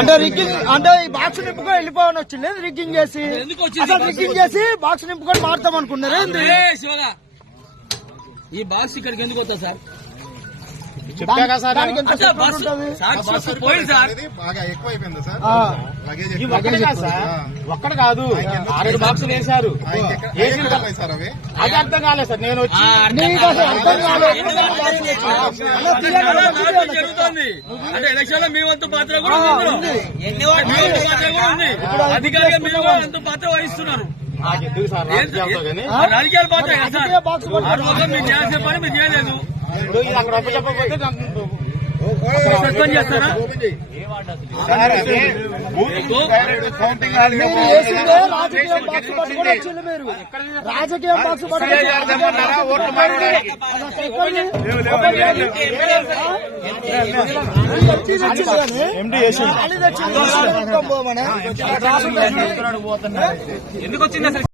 అంటే రిగ్గింగ్ అంటే ఈ బాక్స్ నింపుకొని వెళ్ళిపోవని వచ్చింది రిగ్గింగ్ చేసి అసలు రిగ్గింగ్ చేసి బాక్స్ నింపుకొని మారుతాం అనుకున్నారు. ఈ బాక్స్ ఇక్కడికి ఎందుకు వస్తా సార్? చెప్పాగా సార్ బాగా ఎక్కువైపోయింది సార్. ఒక్కడ కాదు 6 బాక్సులు వేశారు. అది అర్థం కాలేదు సార్. నేను వచ్చి జరుగుతుంది అంటే ఎలక్షన్ లో మీ వంతు పాత్ర కూడా ఉంది, అధికారిగా మీరు కూడా వంతు పాత్ర వహిస్తున్నారు. రాజకీయాల పాత్ర మీరు చేయాల్సిన పని మీరు చేయలేదు. అక్కడ అప్పు చెప్పకపోతే సస్పెండ్ చేస్తారా? రాజకీయ బాక్స్ ఎందుకు వచ్చింది అసలు?